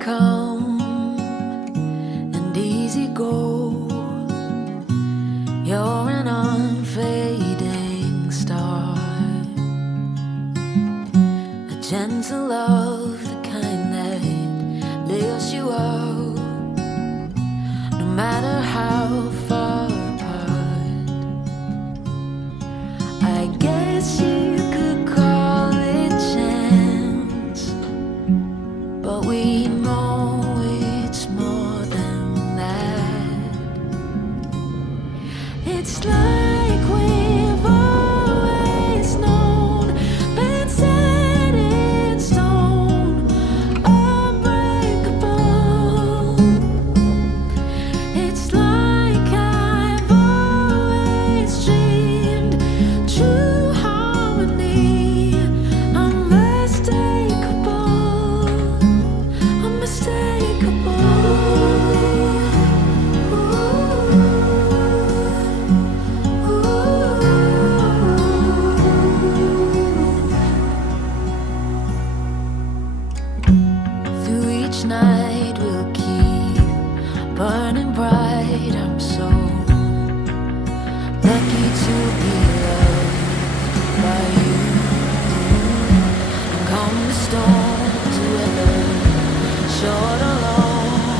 come and easy go. You're an unfading star, a gentle love, the kind that lifts you up, no matter how far apart. I guess you could call it chance, but we know it's more than that. It's like we've always known, been set in stone, unbreakable. It's like I've always dreamed, true harmony, unmistakable, unmistakable. Through each night we'll keep burning bright. I'm so lucky to be loved by you. And come the storms, weather short or long,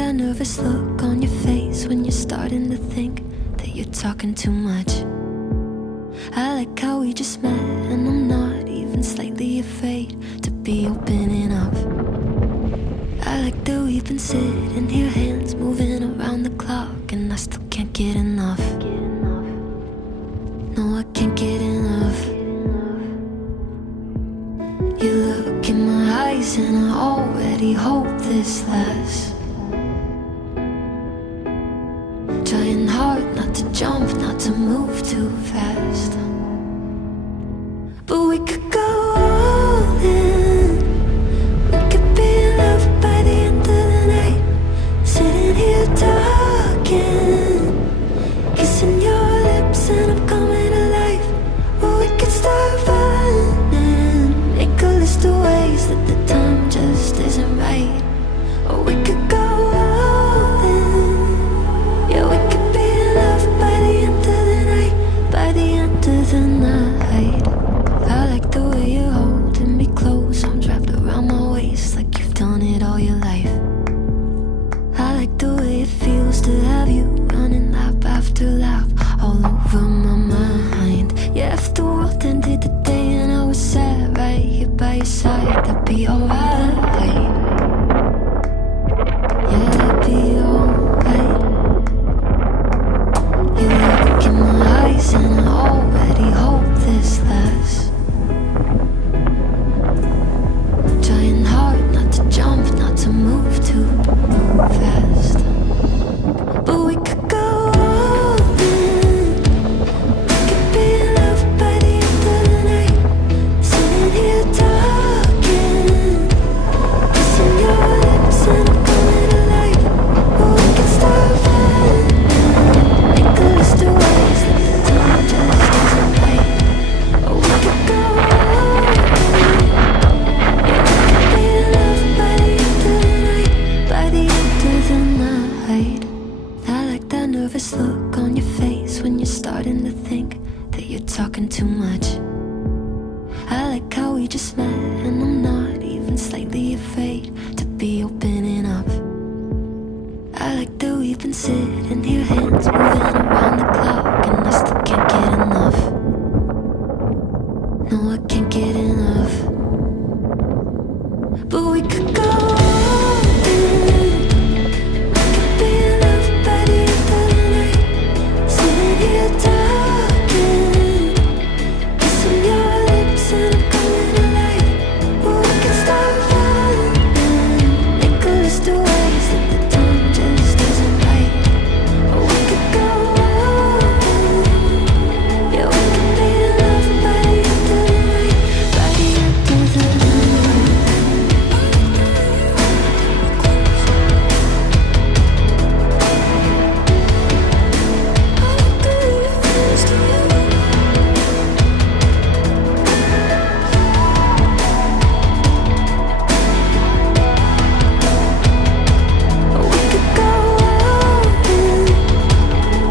that nervous look on your face when you're starting to think that you're talking too much. I like how we just met and I'm not even slightly afraid to be opening up. I like that we've been sitting here, hands moving around the clock, and I still can't get enough. No, I can't get enough. You look in my eyes and I already hope this lasts. Trying hard not to jump, not to move too fast. But we could go all in. We could be in love by the end of the night. Sitting here talking, kissing your lips and I'm coming alive. Or we could start running, make a list of ways that the time just isn't right. Or we could go all in. Yeah, we could be in love by the end of the night. By the end of the night. I like the way you're holding me close, arms wrapped around my waist like you've done it all your life. I like the way it feels to have you running lap after lap all over my mind. Yeah, if the world ended today and I was sat right here by your side, that'd be alright. Yeah, that'd be alright. You look in my eyes and I already hope this lasts. Trying hard not to jump, not to move too fast. But we could go all in. We could be in love by the end of the night. Sitting here talking, kissing your lips and I'm coming alive. Or we could start running, make a list of ways that the time just isn't right. Or we could go all in. Yeah, we could be in love by the end of the night. By the end of the night. I like that nervous look on your face when you're starting to think that you're talking too much. I like how we just met and I'm not even slightly afraid to be opening up. I like that we've been sitting here, hands moving around the clock, and I still can't get enough. No, I can't get enough. But we could go all in. We could be in love by the end of the night. Sitting here talking, kissing your lips and I'm coming alive. Or we could start running, make a list of ways that the time just isn't right. Or we could go all in. Yeah, we could be in love by the end of the night. By the end of the night. Or we could go all in.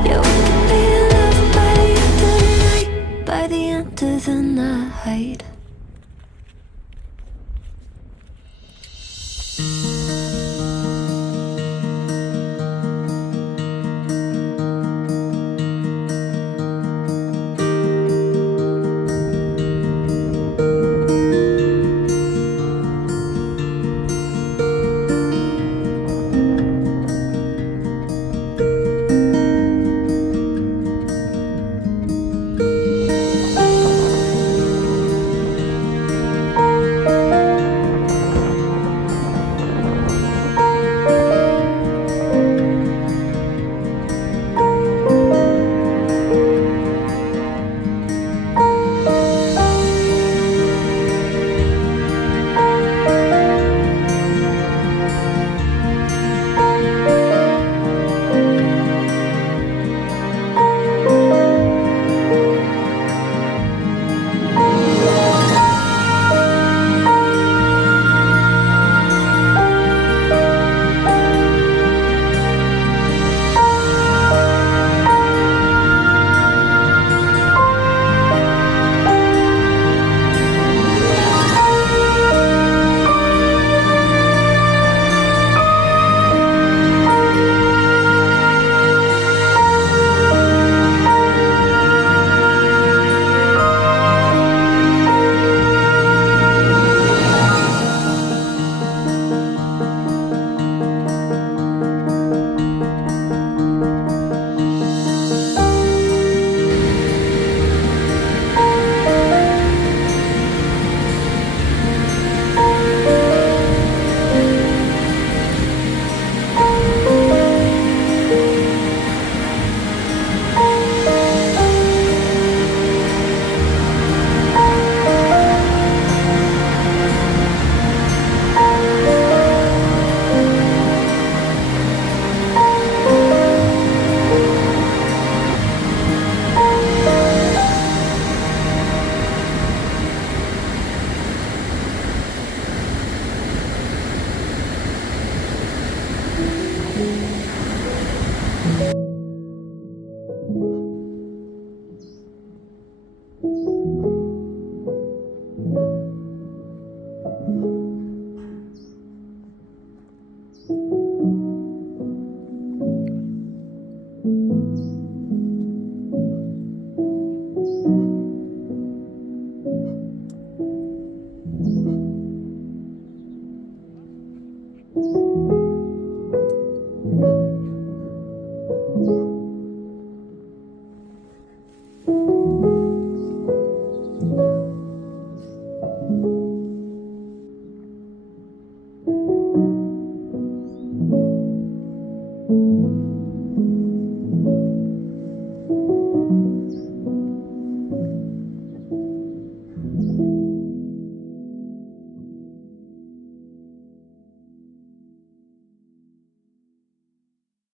Yeah, we could be in love by the end of the night. By the end of the night.